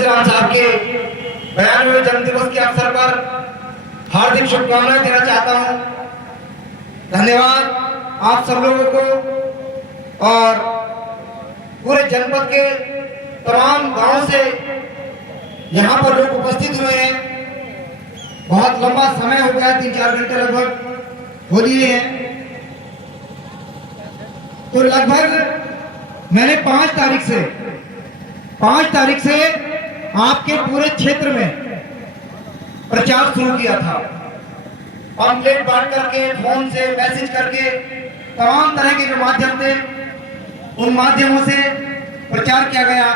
कांसीराम साहब के 92वें जन्मदिवस के अवसर पर हार्दिक शुभकामनाएं देना चाहता हूं। धन्यवाद आप सब लोगों को और पूरे जनपद के तमाम गांवों से यहाँ पर लोग उपस्थित हुए हैं। बहुत लंबा समय हो गया, 3-4 घंटे लगभग हो लिए हैं। तो लगभग मैंने 5 तारीख से आपके पूरे क्षेत्र में प्रचार शुरू किया था। पम्फलेट बांट करके, फोन से मैसेज करके, तमाम तरह के जो माध्यम थे उन माध्यमों से प्रचार किया गया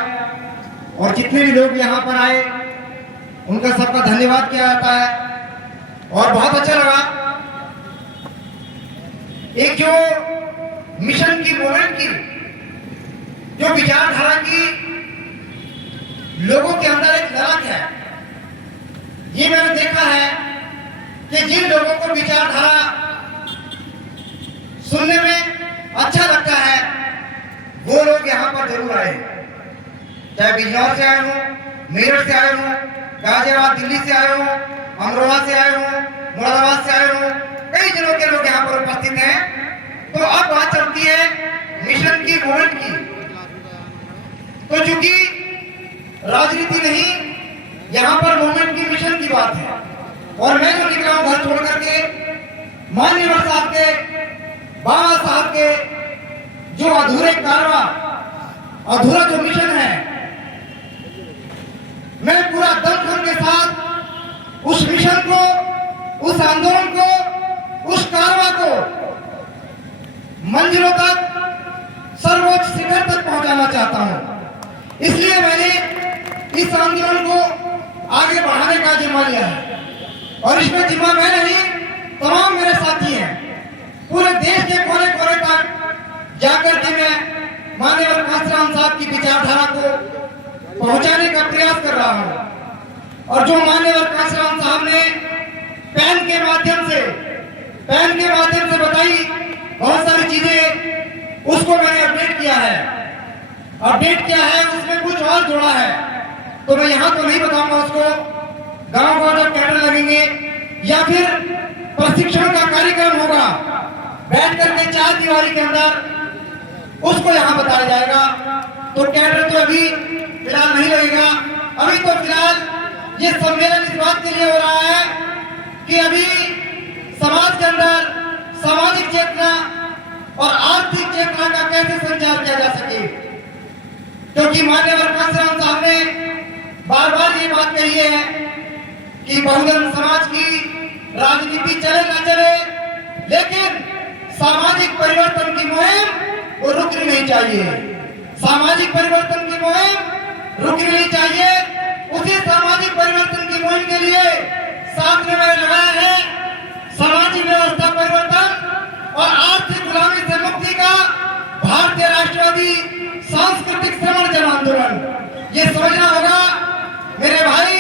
और जितने भी लोग यहाँ पर आए उनका सबका धन्यवाद किया जाता है और बहुत अच्छा लगा। एक जो मिशन की, मूवमेंट की, जो विचारधारा की लोगों के अंदर एक ललक है, ये मैंने देखा है कि जिन लोगों को विचारधारा सुनने में अच्छा लगता है वो लोग यहाँ पर जरूर आए। चाहे बिजनौर से आए हो, मेरठ से आए हो, गाजियाबाद दिल्ली से आए हो, अमरोहा से आए हो, मुरादाबाद से आए हो, कई जिलों के लोग यहाँ पर उपस्थित हैं। तो अब बात चलती है मिशन की, मूवमेंट की। तो चूंकि राजनीति नहीं, यहाँ पर मूवमेंट की, मिशन की बात है और मैं जो निकला हूं घर छोड़ करके माननीय साहब के, बाबा साहब के जो अधूरे कारवा, अधूरा जो मिशन है, मैं पूरा दमखम के साथ उस मिशन को, उस आंदोलन को, उस कारवा को मंजिलों तक, सर्वोच्च शिखर तक पहुंचाना चाहता हूं। इसलिए मैंने इस आंदोलन को आगे बढ़ाने का जिम्मा लिया है और इसमें जिम्मा मैं नहीं, तमाम मेरे साथी हैं। पूरे देश के कोने कोने तक जाकर के मैं माननीय कांसीराम साहब की विचारधारा को पहुंचाने का प्रयास कर रहा हूं। और जो माननीय कांसीराम साहब ने पेन के माध्यम से बताई बहुत सारी चीजें, उसको मैंने अपडेट किया है, उसमें कुछ और जोड़ा है। तो मैं यहाँ तो नहीं बताऊंगा उसको, गांव जब कैडर लगेंगे या फिर प्रशिक्षण का कार्यक्रम होगा, बैठ करके 4 दीवारी के अंदर उसको यहाँ बताया जाएगा। तो कैडर तो अभी फिलहाल नहीं लगेगा। अभी तो फिलहाल ये सम्मेलन इस बात के लिए हो रहा है कि अभी समाज के अंदर सामाजिक चेतना और आर्थिक चेतना का कैसे संचार किया जा सके, क्योंकि माननीय कांसीराम साहब ने बार बार ये बात कही है कि बहुजन समाज की राजनीति चले न चले, लेकिन सामाजिक परिवर्तन की मुहिम वो रुकनी नहीं चाहिए। सामाजिक परिवर्तन की मुहिम रुकनी नहीं चाहिए। उसी सामाजिक परिवर्तन की मुहिम के लिए साथ में मैंने लगाया है सामाजिक व्यवस्था परिवर्तन और आर्थिक गुलामी से मुक्ति का भारतीय राष्ट्रवादी सांस्कृतिक श्रवण जन आंदोलन। ये समझना होगा मेरे भाई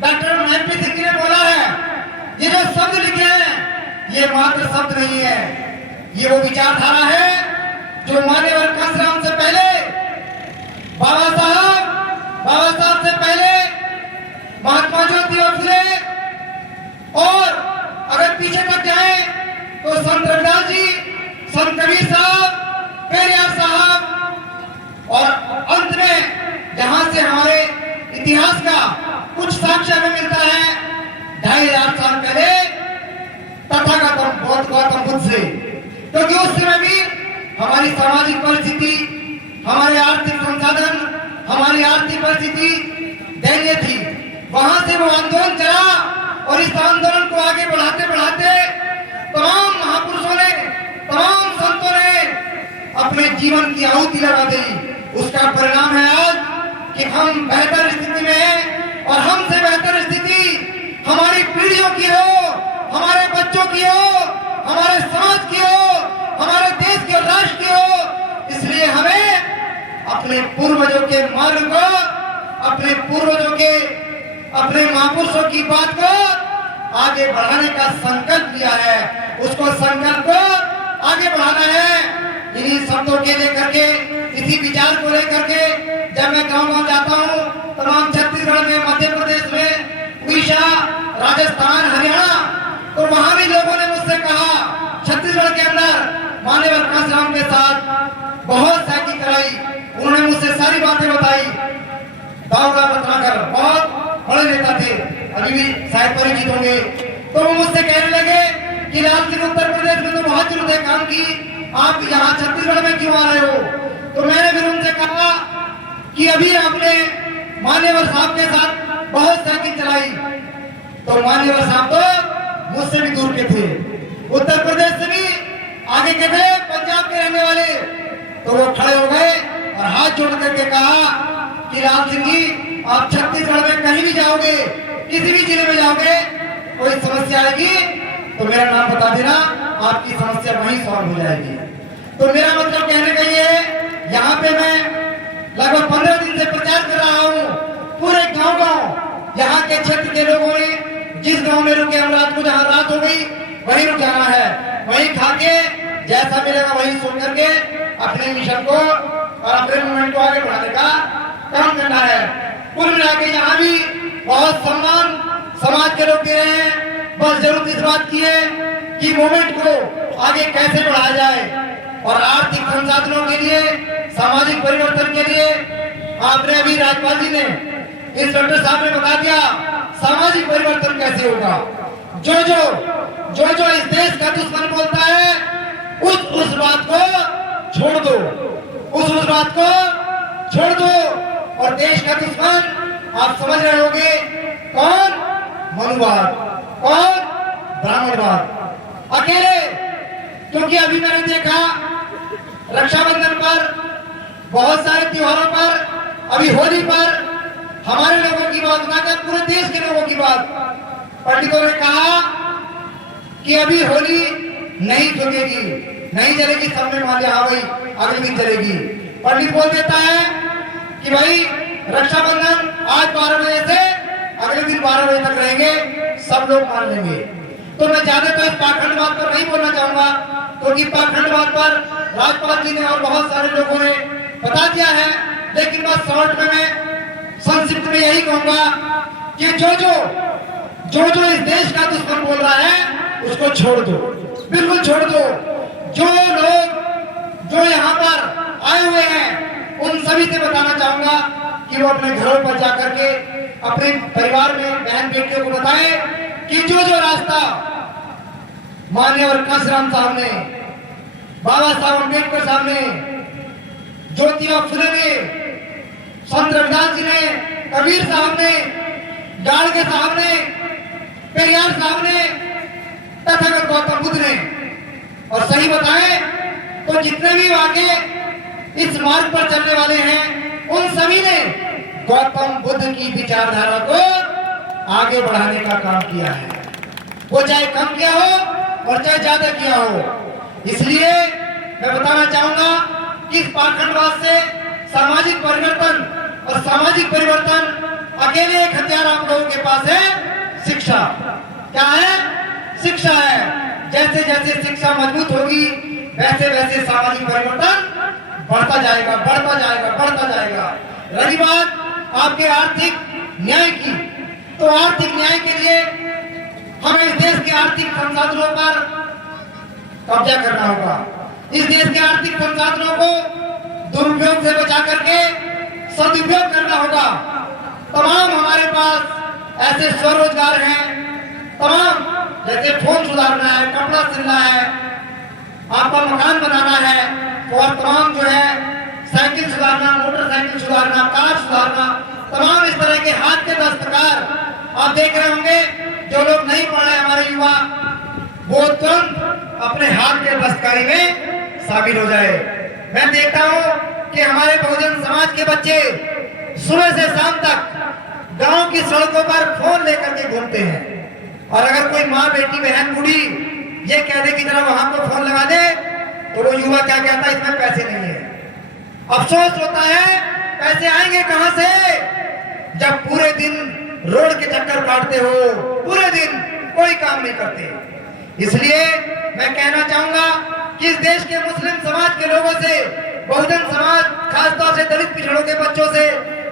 डॉक्टर MP सिंह ने बोला है, ये जो शब्द लिखे हैं ये मात्र शब्द नहीं है, ये वो विचारधारा है जो माननीय कांसीराम से पहले, बाबा साहब से पहले महात्मा ज्योतिबा फुले, और अगर पीछे तक जाए तो संत रविदास जी, संत कबीर साहब, पेरियार साहब, और अंत में जहां से हमारे इतिहास का कुछ साक्ष्य हमें मिलता है 2500 साल पहले तथागत गौतम बुद्ध से, क्योंकि उस समय भी हमारी सामाजिक परिस्थिति, हमारे आर्थिक संसाधन, हमारी आर्थिक परिस्थिति दयनीय थी। वहां से वो आंदोलन चला और इस आंदोलन को आगे बढ़ाते बढ़ाते तमाम महापुरुषों ने, तमाम संतों ने अपने जीवन की आहुति लगा दी। उसका परिणाम है आज कि हम बेहतर स्थिति में हैं और हमसे बेहतर स्थिति हमारी पीढ़ियों की हो, हमारे बच्चों की हो, हमारे समाज की हो, हमारे देश के राष्ट्र की हो। इसलिए हमें अपने पूर्वजों के मार्ग को, अपने पूर्वजों के, अपने महापुरुषों की बात को आगे बढ़ाने का संकल्प लिया है। उसको संकल्प को आगे बढ़ाना है। इन्हीं शब्दों के लेकर के, इसी विचार को लेकर के जब मैं गांव-गांव जाता हूं, तमाम बावला रत्नाकर बहुत बड़े नेता थे, अभी भी शायद परिचित होंगे। तो वो मुझसे कहने लगे कि लाल सिंह उत्तर प्रदेश में तो बहुत जरूरत काम की, आप यहाँ छत्तीसगढ़ में क्यों आ रहे हो? तो मैंने फिर उनसे कहा कि अभी आपने मान्यवर साहब के साथ बहुत साइकिल चलाई। तो मान्यवर साहब तो मुझसे भी दूर के थे, उत्तर प्रदेश से भी आगे के थे, पंजाब के रहने वाले। तो वो खड़े हो गए और हाथ जोड़ करके कहा कि लाल सिंह जी, आप छत्तीसगढ़ में कहीं भी जाओगे, किसी भी जिले में जाओगे, कोई समस्या आएगी तो मेरा नाम बता देना, आपकी समस्या वहीं सॉल्व हो जाएगी। तो मेरा मतलब कहने का ये है, यहाँ पे मैं लगभग 15 दिन से प्रचार कर रहा हूँ, पूरे गांव-गांव यहाँ के क्षेत्र के लोगों ने जिस गांव में रुके, हम रात को जहाँ रात हो गई वहीं रुक जाना है, वहीं खा के जैसा मिलेगा वहीं सुन करके अपने मिशन को और अपने मूवमेंट को आगे बढ़ाने का काम करना है। कुल मिला के यहाँ भी बहुत सम्मान समाज के लोग दे रहे हैं। बस जरूरत इस बात की है कि मूवमेंट को आगे कैसे बढ़ाया जाए और आर्थिक संसाधनों के लिए, सामाजिक परिवर्तन के लिए। आपने अभी राज्यपाल जी ने, इंस्पेक्टर साहब ने बता दिया सामाजिक परिवर्तन कैसे होगा। जो जो इस देश का दुश्मन बोलता है उस बात को छोड़ दो, उस बात को छोड़ दो। और देश का दुश्मन आप समझ रहे होंगे कौन? मनुवाद, कौन? ब्राह्मणवाद। अकेले, क्योंकि अभी मैंने देखा रक्षाबंधन पर, बहुत सारे त्योहारों पर, अभी होली पर हमारे लोगों की बात ना कर, पूरे देश के लोगों की बात, पंडितों ने कहा कि अभी होली नहीं चलेगी, नहीं चलेगी। सबने मान लिया, हाँ भाई अगले दिन चलेगी। पंडित बोल देता है कि भाई रक्षाबंधन आज 12 बजे से अगले दिन 12 बजे तक रहेंगे, सब लोग मान लेंगे। तो मैं ज्यादा तो इस पाखंडवाद पर नहीं बोलना चाहूंगा, क्योंकि पाखंडवाद पर राज्यपाल जी ने और बहुत सारे लोगों ने बता दिया है। लेकिन बस शॉर्ट में मैं संक्षिप्त में यही कहूंगा कि जो इस देश का दुश्मन बोल रहा है उसको छोड़ दो, बिल्कुल छोड़ दो। जो लोग जो यहाँ पर आए हुए हैं उन सभी से बताना चाहूंगा कि वो अपने घरों पर जाकर के अपने परिवार में बहन बेटियों को बताएं कि जो रास्ता मान्यवर कांशीराम साहब ने, बाबा साहब अम्बेडकर साहब ने, ज्योतिबा फुले ने, संत रविदास जी ने, कबीर साहब ने, गाड़गे साहब ने, पेरियार साहब ने, तथागत गौतम बुद्ध ने, और सही बताएं तो जितने भी आगे इस मार्ग पर चलने वाले हैं उन सभी ने गौतम बुद्ध की विचारधारा को आगे बढ़ाने का काम किया है। वो चाहे कम किया हो और चाहे ज्यादा किया हो। इसलिए मैं बताना चाहूंगा कि इस पाखंडवाद से सामाजिक परिवर्तन, और सामाजिक परिवर्तन अकेले एक हथियार आप लोगों के पास है, शिक्षा। क्या है? शिक्षा है। जैसे जैसे शिक्षा मजबूत होगी वैसे वैसे सामाजिक परिवर्तन बढ़ता जाएगा, बढ़ता जाएगा, बढ़ता जाएगा। रही बात आपके आर्थिक न्याय की, तो आर्थिक न्याय के लिए हमें इस देश के आर्थिक संसाधनों पर कब्जा करना होगा। इस देश के आर्थिक संसाधनों को दुरुपयोग से बचा करके सदुपयोग करना होगा। तमाम हमारे पास ऐसे स्वरोजगार हैं, तमाम, जैसे फोन सुधारना है, कपड़ा सिलना है, आपका मकान बनाना है, और तमाम जो है साइकिल सुधारना, मोटरसाइकिल सुधारना, कार सुधारना, तमाम इस तरह के हाथ के दस्तकार आप देख रहे होंगे। जो लोग नहीं पढ़ रहे हमारे युवा, वो तुरंत अपने हाथ के दस्तकारी में शामिल हो जाए। मैं देखता हूँ कि हमारे बहुजन समाज के बच्चे सुबह से शाम तक गांव की सड़कों पर फोन लेकर के घूमते हैं, और अगर कोई माँ, बेटी, बहन, बूढ़ी ये कह दे कि जरा वहां को फोन लगा दे, तो वो युवा क्या कहता है, इसमें पैसे नहीं है। अफसोस होता है, पैसे आएंगे कहां से जब पूरे दिन रोड के चक्कर काटते हो, पूरे दिन कोई काम नहीं करते। इसलिए मैं कहना चाहूंगा कि इस देश के मुस्लिम समाज के लोगों से, बहुजन समाज, खासतौर से दलित पिछड़ों के बच्चों से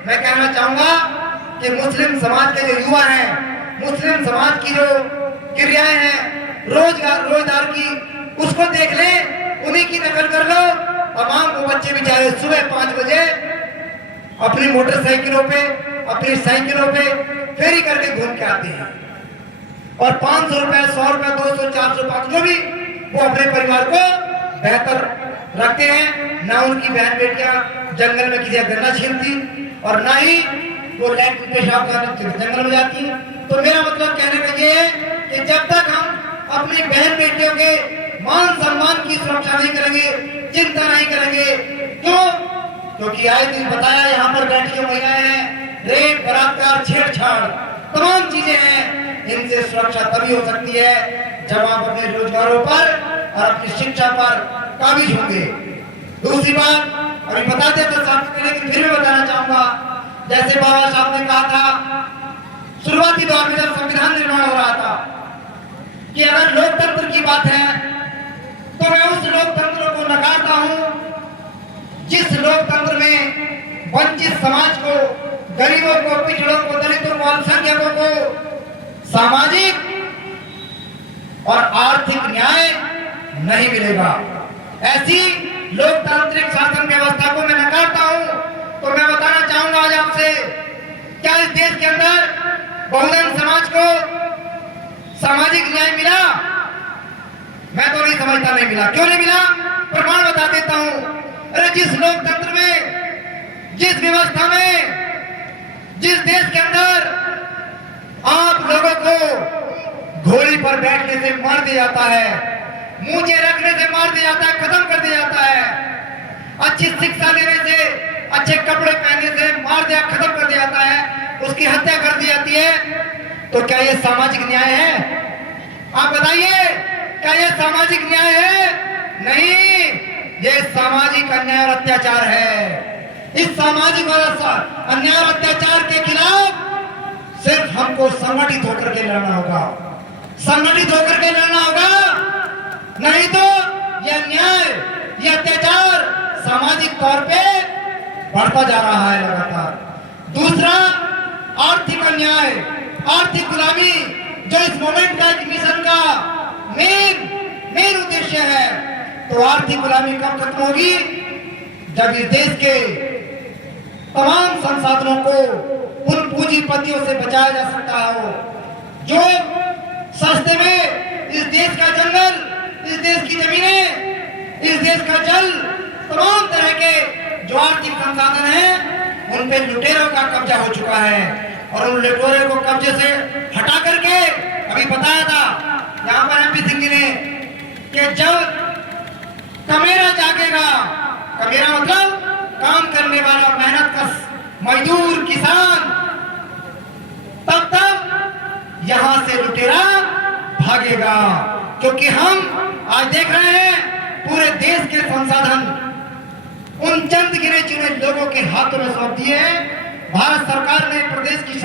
मैं कहना चाहूंगा कि मुस्लिम समाज के जो युवा हैं, मुस्लिम समाज की जो क्रियाएं हैं रोजगार की, उसको देख ले, उन्हीं की नकल कर लो। तमाम वो बच्चे बेचारे सुबह 5 बजे अपनी मोटरसाइकिलों पे अपनी साइकिलों पे फेरी करके घूम के आते हैं और 500 रुपए, 100 रुपए, 200, 400, 500 भी वो अपने परिवार को बेहतर रखते हैं। ना उनकी बहन बेटियां जंगल में किसी गन्ना छीलती और ना ही वो लैंड पेशाब करने जंगल में जाती है। तो मेरा मतलब कहने का ये है कि जब तक हम अपनी बहन बेटियों के मान सम्मान की सुरक्षा नहीं करेंगे, चिंता नहीं करेंगे, क्यों? क्योंकि आए दिन बताया यहाँ पर बैठी जो महिलाएं हैं, रेप, बलात्कार, छेड़छाड़ तमाम चीजें हैं, इनसे सुरक्षा तभी हो सकती है जब आप अपने रोजगारों पर और अपनी शिक्षा पर काबिज होंगे। दूसरी बात अभी बताते तो साथ लेकिन फिर भी बताना चाहूंगा, जैसे बाबा साहब ने कहा था शुरुआती दौर में जब संविधान निर्माण हो रहा था कि अगर लोकतंत्र की बात है तो मैं उस लोकतंत्र को नकारता हूं जिस लोकतंत्र में वंचित समाज को, गरीबों को, पिछड़ों को, दलितों को, अल्पसंख्यकों को सामाजिक और आर्थिक न्याय नहीं मिलेगा। ऐसी लोकतांत्रिक शासन व्यवस्था को मैं नकारता हूं। तो मैं बताना चाहूंगा आज आपसे, क्या इस देश के अंदर बहुजन समाज को सामाजिक न्याय मिला? मैं तो नहीं समझता नहीं मिला। क्यों नहीं मिला? प्रमाण बता देता हूं। अरे जिस लोकतंत्र में, जिस व्यवस्था में, जिस देश के अंदर आप लोगों को घोड़ी पर बैठने से मार दिया जाता है, मूंछें रखने से मार दिया जाता है, खत्म कर दिया जाता है, अच्छी शिक्षा देने से, अच्छे कपड़े पहनने से मार दिया, खत्म कर दिया जाता है, उसकी हत्या कर दी जाती है, तो क्या यह सामाजिक न्याय है? आप बताइए, क्या यह सामाजिक न्याय है? नहीं, यह सामाजिक अन्याय और अत्याचार है। इस सामाजिक और अन्याय और अत्याचार के खिलाफ सिर्फ हमको संगठित होकर के लड़ना होगा, संगठित होकर के लड़ना होगा, नहीं तो यह न्याय, यह अत्याचार सामाजिक तौर पे बढ़ता जा रहा है लगातार। दूसरा, आर्थिक अन्याय, आर्थिक गुलामी, जो इस मोमेंट का मिशन का मेन उद्देश्य है। तो आर्थिक गुलामी कब खत्म होगी? जब इस देश के तमाम संसाधनों को उन पूंजीपतियों से बचाया जा सकता हो जो सस्ते में इस देश का जंगल, इस देश की जमीनें, इस देश का जल, तमाम तरह के जो आर्थिक संसाधन हैं उन पे लुटेरों का कब्जा हो चुका है। और उन लुटेरों को कब्जे से हटा करके, अभी बताया था यहाँ पर एमपी सिंह ने कि जब कमेरा जागेगा, कमेरा मतलब काम करने वाला मेहनतकश मजदूर किसान, तब तक यहां से लुटेरा भागेगा। क्योंकि हम आज देख रहे हैं पूरे देश के संसाधन उन चंद गिने चुने लोगों के हाथों में सौंप दिए। भारत सरकार ने प्रदेश की